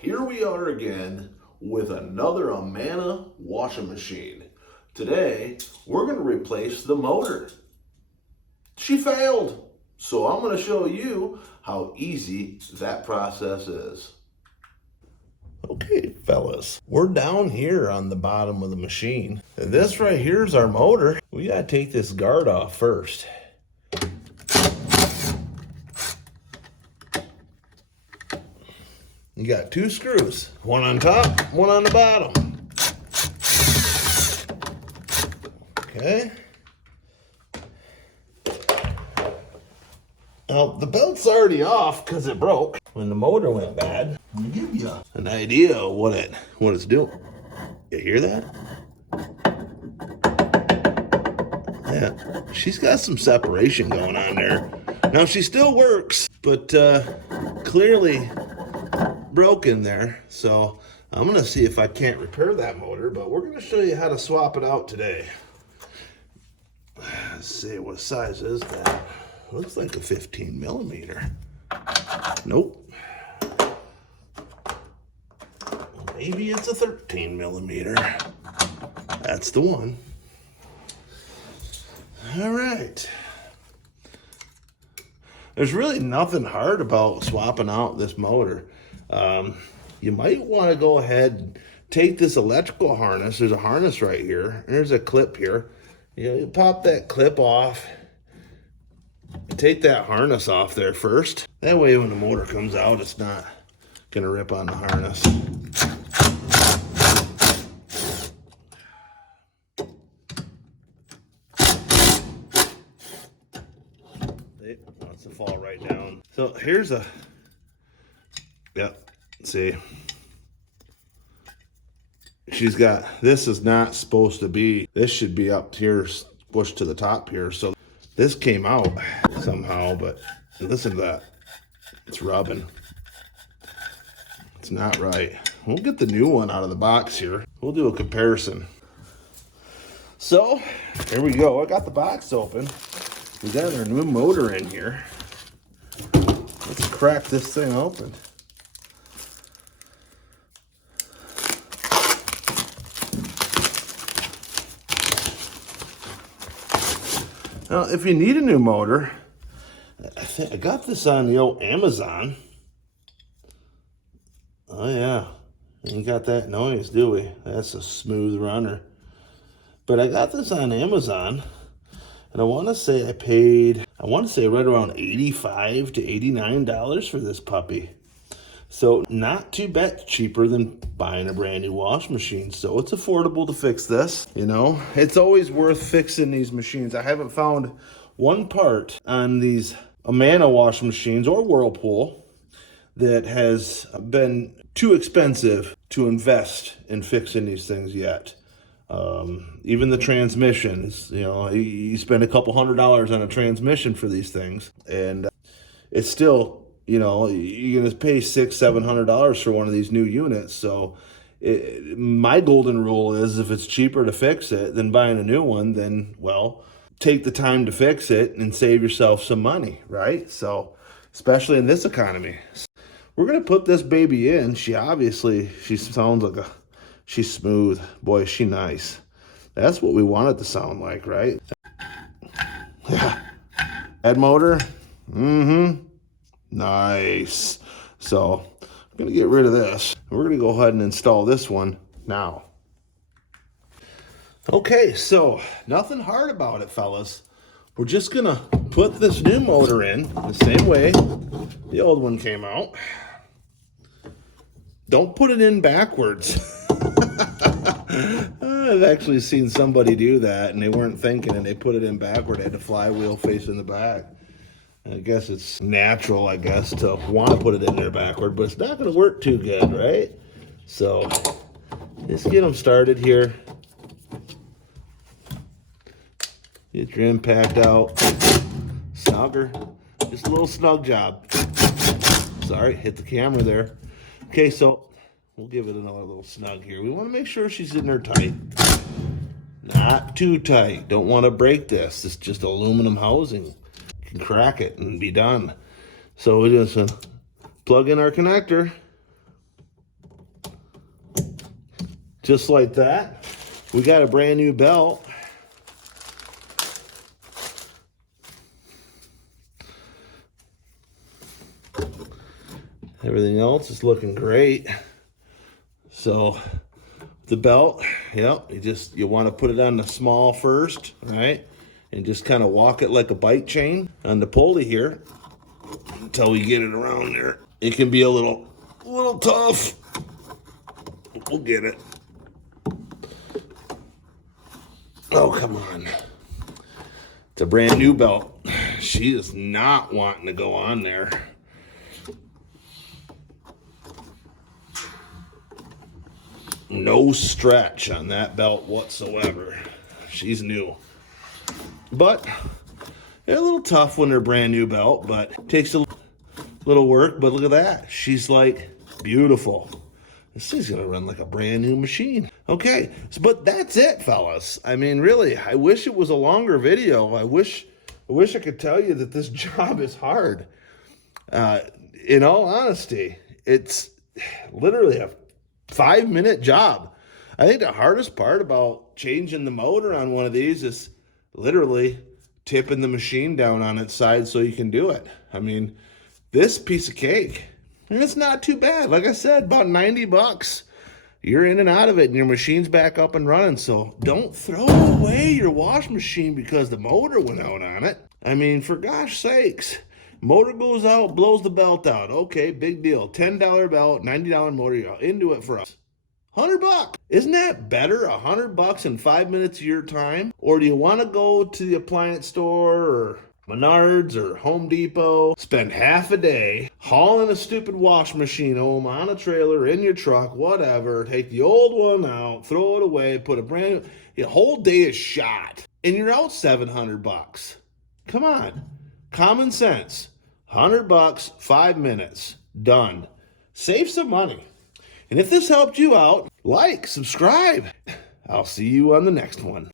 here we are again with another Amana washing machine. Today, we're going to replace the motor. She failed, so I'm going to show you how easy that process is. Okay, fellas, we're down here on the bottom of the machine. This right here is our motor. We got to take this guard off first. You got two screws, one on top, one on the bottom. Okay. Now, the belt's already off because it broke when the motor went bad. Let me give you an idea of what it's doing. You hear that? Yeah, she's got some separation going on there. Now, she still works, but clearly broken there. So I'm going to see if I can't repair that motor, but we're going to show you how to swap it out today. Let's see, what size is that? Looks like a 15 millimeter. Nope. Maybe it's a 13 millimeter. That's the one. All right. There's really nothing hard about swapping out this motor. You might want to go ahead and take this electrical harness. There's a harness right here. There's a clip here. You pop that clip off. Take that harness off there first. That way when the motor comes out, it's not going to rip on the harness. It wants to fall right down. So here's a... Yep, see, she's got, this is not supposed to be, this should be up here, pushed to the top here. So this came out somehow, but listen to that. It's rubbing. It's not right. We'll get the new one out of the box here. We'll do a comparison. So here we go. I got the box open. We got our new motor in here. Let's crack this thing open. Now, if you need a new motor, I got this on the old Amazon. Oh yeah, ain't got that noise, do we? That's a smooth runner. But I got this on Amazon, and I want to say I paid, right around $85 to $89 for this puppy. So not too bad, cheaper than buying a brand new wash machine. So it's affordable to fix this. You know, it's always worth fixing these machines. I haven't found one part on these Amana wash machines or Whirlpool that has been too expensive to invest in fixing these things yet. Even the transmissions, you know, you spend a couple $100s on a transmission for these things, and it's still, you know, you're going to pay $600-700 for one of these new units. So my golden rule is, if it's cheaper to fix it than buying a new one, then, well, take the time to fix it and save yourself some money, right? So, especially in this economy. We're going to put this baby in. She sounds like she's smooth. Boy, is she nice. That's what we want it to sound like, right? Head motor. Mm-hmm. Nice. So I'm going to get rid of this. We're going to go ahead and install this one now. Okay, so nothing hard about it, fellas. We're just going to put this new motor in the same way the old one came out. Don't put it in backwards. I've actually seen somebody do that, and they weren't thinking, and they put it in backward. They had the flywheel facing the back. I guess it's natural, to want to put it in there backward, but it's not going to work too good, right? So let's get them started here. Get your impact out. Snugger. Just a little snug job. Sorry, hit the camera there. Okay, so we'll give it another little snug here. We want to make sure she's in there tight. Not too tight. Don't want to break this. It's just aluminum housing. Can crack it and be done. So we're just plug in our connector. Just like that, we got a brand new belt. Everything else is looking great. So the belt, yep, you want to put it on the small first, right? And just kind of walk it like a bike chain on the pulley here until we get it around there. It can be a little tough. We'll get it. Oh, come on. It's a brand new belt. She is not wanting to go on there. No stretch on that belt whatsoever. She's new. But they're a little tough when they're brand new belt, but it takes a little work. But look at that. She's like beautiful. This thing's gonna run like a brand new machine. Okay, but that's it, fellas. I mean, really, I wish it was a longer video. I wish I could tell you that this job is hard. In all honesty, it's literally a 5-minute job. I think the hardest part about changing the motor on one of these is literally tipping the machine down on its side so you can do it. I mean, this piece of cake, and it's not too bad. Like I said, about $90. You're in and out of it, and your machine's back up and running. So don't throw away your wash machine because the motor went out on it. I mean, for gosh sakes. Motor goes out, blows the belt out. Okay, big deal. $10 belt, $90 motor, you're into it for us. $100. Isn't that better? $100 in 5 minutes of your time? Or do you want to go to the appliance store or Menards or Home Depot, spend half a day hauling a stupid wash machine home on a trailer, in your truck, whatever, take the old one out, throw it away, put a brand new, the whole day is shot, and you're out $700. Come on. Common sense. $100, 5 minutes, done. Save some money. And if this helped you out, like, subscribe. I'll see you on the next one.